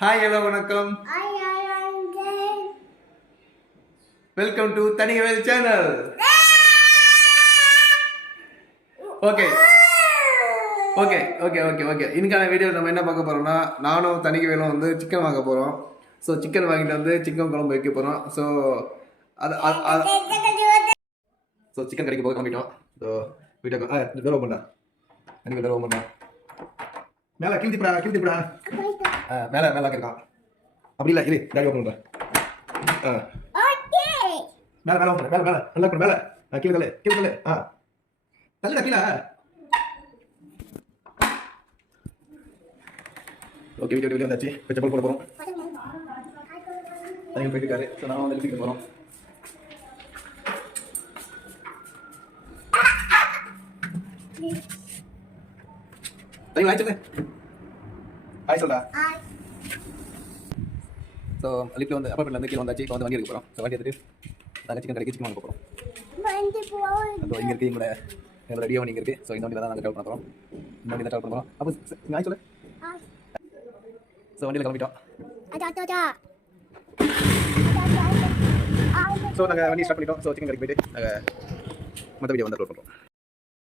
Hi hello வணக்கம். Welcome to Thanivel channel. Okay okay okay okay okay இன்னைக்கான வீடியோவில் நம்ம என்ன பார்க்க போகிறோம்னா, நானும் தனிவேலும் வந்து சிக்கன் வாங்க போகிறோம். ஸோ சிக்கன் வாங்கிட்டு வந்து சிக்கன் குழம்பு வைக்க போகிறோம். ஸோ சிக்கன் கடைக்கு போக கிளம்பிட்டோம். ஸோ வீட்டுக்கு டெவலப் பண்ணா எனக்கு டெவலப் பண்ணா மேலே கீழ்த்திப்படா மேலே இருக்கான். அப்படி இல்லை இரு டேடி ஓப்பன் பண்ணுறேன். மேலே ஓப்பன் மேலே நல்லா பண்ணு. மேலே கீழே தள்ளுடா கீழே. ஓகே வீடியோ வெளியே வந்தாச்சு. இப்போ செப்பல் போட போகிறோம். தனியாக போயிட்டு இருக்காரு. ஸோ நான் வந்து எழுதிட்டு போகிறோம். தனி ஆயிடுச்சு. ஹாய் சொல்டா. ஸோ லிஃப்ட்டில் வந்து அப்பார்ட்மெண்ட்டில் வந்து கீழே வந்தாச்சு. இப்போ வந்து வண்டி எடுக்க போகிறோம். ஸோ வண்டி எடுத்துட்டு நாங்கள் சிக்கன் கடைக்கு சிக்கன் வாங்க போகிறோம். ஸோ இங்கே இருக்குது எங்களோட டியோ இங்கே இருக்குது. ஸோ இந்த வண்டியில் தான் நாங்கள் ட்ராவல் பண்ண போகிறோம். இந்த வண்டியில் ட்ராவல் பண்ண போகிறோம். அப்போ ஹாய் சொல்லு. ஸோ வண்டியில் கிளம்பிட்டோம். ஸோ நாங்கள் வண்டி ஸ்டார்ட் பண்ணிட்டோம். ஸோ சிக்கன் கடைக்கு போயிட்டு நாங்கள் மற்ற வீடியோ வந்து அப்லோட் பண்ணுறோம்.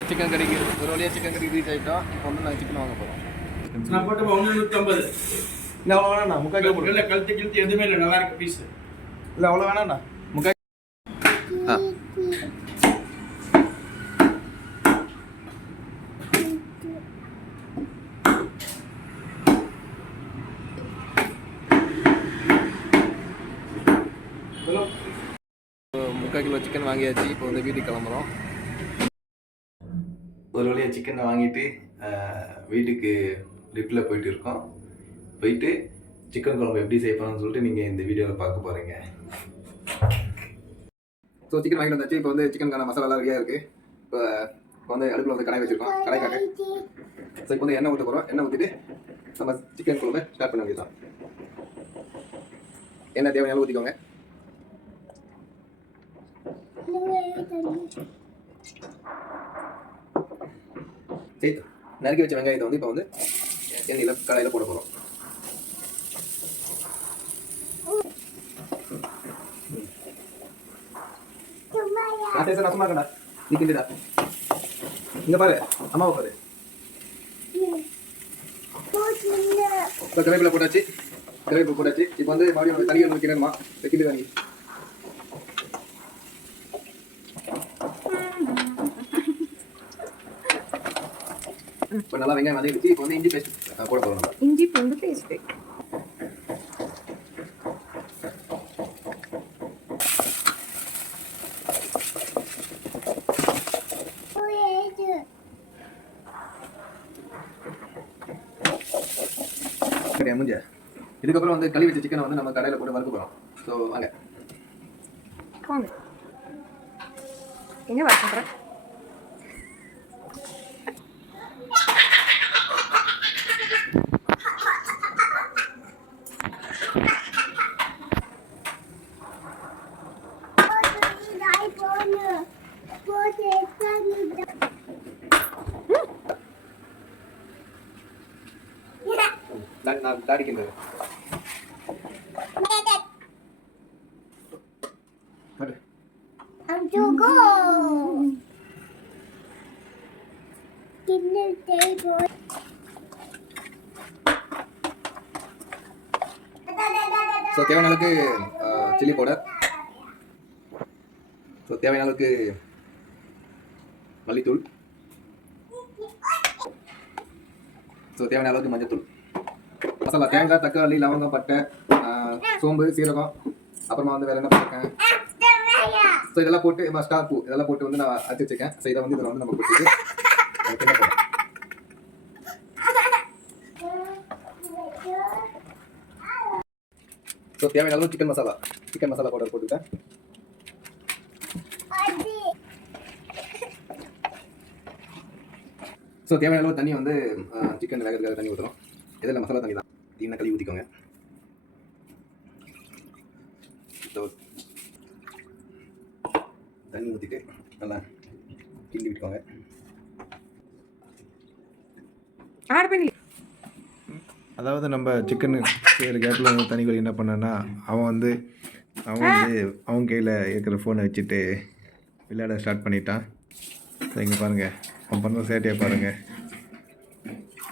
சிக்கன் கடைக்கு ஒரு வழியாக சிக்கன் கடைக்கு ரீச் ஆகிட்டோம். இப்போ வந்து நாங்கள் சிக்கன் வாங்க போகிறோம். நான் போட்டு 150. இல்லை அவ்வளோ வேணாண்ணா. முக்கால் கிலோ போட்டு இல்லை கழுத்து எதுவுமே இல்லை, நல்லா இருக்கு பீஸ். இல்லை அவ்வளோ வேணாண்ணா. முக்கால் கிலோ சிக்கன் வாங்கியாச்சு. இப்போ வந்து வீட்டுக்கு கிளம்புறோம். ஒரு வழியாக சிக்கனை வாங்கிட்டு வீட்டுக்கு லிஃப்ட்டில் போயிட்டு இருக்கோம். போயிட்டு சிக்கன் குழம்பு எப்படி செய்யணும்னு சொல்லிட்டு நீங்கள் இந்த வீடியோவில் பார்க்க போகிறீங்க. ஸோ சிக்கன் வாங்கிட்டு வந்தாச்சு. இப்போ வந்து சிக்கனுக்கான மசாலாலாம் ரெடியாக இருக்குது. இப்போ வந்து அடுப்பில் வந்து கடாய் வச்சுருக்கோம். கடாய் காட்டு. ஸோ இப்போ வந்து எண்ணெய் ஊற்ற போகிறோம். எண்ணெய் ஊற்றிட்டு நம்ம சிக்கன் குழம்பு ஸ்டார்ட் பண்ண வேண்டியதான். எண்ணெய் தேவையான ஊற்றிக்கோங்க. சரி, நறுக்கி வச்ச வெங்காயத்தை வந்து இப்போ வந்து எண்ணெயில் கடாயில் போட போகிறோம். நசமா இருக்கடா, நீ கிண்டுடா. இங்கே பாரு, அம்மாவை பாரு. இப்போ கருவேப்பிலை போட்டாச்சு. இப்போ வந்து மறுபடியும் தனியாக வைக்கிறேன்மா. கிண்டு வாங்கி இப்போ நல்லா வெங்காயம் வதங்கிடுச்சு. இப்போ வந்து இஞ்சி பேஸ்ட் போட போகிறோம். நம்ம இஞ்சி பூண்டு பேஸ்ட்டு முடிஞ்ச. இதுக்கப்புறம் வந்து கழுவி வச்ச சிக்கனை வந்து நம்ம கடையில் போட்டு வறுக்க போகிறோம். ஸோ வாங்க எங்கே வறுக்கிறேன். நான் தாடிக்கின்றது ஸோ தேவையான அளவுக்கு சில்லி பவுடர். ஸோ தேவையான அளவுக்கு மல்லித்தூள். ஸோ தேவையான அளவுக்கு மஞ்சத்தூள். மசாலா தேங்காய், தக்காளி, லவங்கம், பட்டை, சோம்பு, சீரகம், அப்புறமா வந்து வேறு என்ன பண்ணிருக்கேன். ஸோ இதெல்லாம் போட்டு ஸ்டார் பூ இதெல்லாம் போட்டு வந்து நான் அரைச்சி வச்சுருக்கேன். ஸோ இதை வந்து இதில் வந்து நம்ம போட்டு ஸோ தேவையான அளவு சிக்கன் மசாலா பவுடர் போட்டுட்டேன். ஸோ தேவையான அளவு தண்ணி வந்து சிக்கன் வேகிறதுக்காக தண்ணி ஊற்றுறோம். இதில் மசாலா தண்ணி தான். தீனா கழுவி ஊற்றிக்கோங்க. ஸோ தண்ணி ஊற்றிட்டு நல்லா கிண்டி விட்டுக்கோங்க. ஆட் பண்ணி அதாவது நம்ம சிக்கன் செய்கிற கேப்பில் வந்து தனிக்கோழி என்ன பண்ணான்னா அவன் வந்து அவன் கையில் இருக்கிற ஃபோனை வச்சுட்டு விளையாட ஸ்டார்ட் பண்ணிட்டான். ஸோ இங்கே பாருங்கள் அவன் பண்ணுற சேட்டையை பாருங்கள்.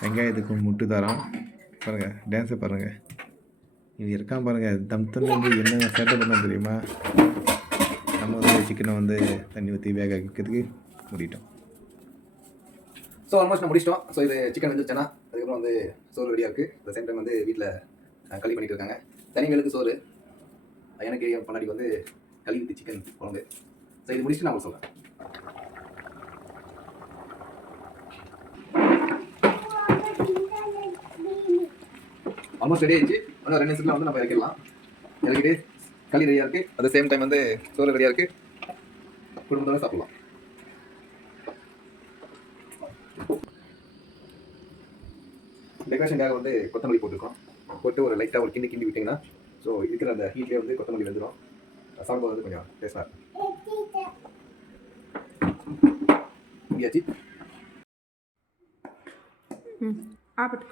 வெங்காயத்துக்கு முட்டு தரான் பாருங்கள், டான்ஸை பாருங்கள். இது இருக்கான் பாருங்கள், தம் வந்து என்னென்ன சேட்டை பண்ணோம் தெரியுமா? நம்ம வந்து சிக்கனை வந்து தண்ணி ஊற்றி வேக வைக்கிறதுக்கு மூடிட்டோம். ஸோ ஆல்மோஸ்ட் நான் முடிச்சிட்டோம். ஸோ இது சிக்கன் வந்துருச்சுன்னா அதுக்கப்புறம் வந்து சோறு ரெடியாக இருக்குது. அந்த சேம் டைம் வந்து வீட்டில் களி பண்ணிட்டு இருக்காங்க. தனிங்களுக்கு சோறு, எனக்கு என் பண்ணாடி வந்து களி வித்து சிக்கன் குழம்பு. ஸோ இது முடிச்சுட்டு நான் உங்களுக்கு சொல்கிறேன். ஆல்மோஸ்ட் ரெடி ஆயிடுச்சு. வந்து 2 நிமிஷத்தில் வந்து நம்ம இறக்கிடலாம். இறக்கிட்டு களி ரெடியாக இருக்குது. அட் சேம் டைம் வந்து சோறு ரெடியாக இருக்குது. குடும்பத்தோட சாப்பிடலாம். டெக்கரேஷனுக்காக வந்து கொத்தமல்லி போட்டுருக்கோம். போட்டு ஒரு லைட்டாக ஒரு கிண்டி விட்டிங்கன்னா ஸோ இருக்கிற அந்த ஹீட்லேயே வந்து கொத்தமல்லி வந்துடும். சாப்பிடும்போது வந்து கொஞ்சம் டேஸ்டாக இருக்கும். இங்கேயாச்சு ஆப்பட்டு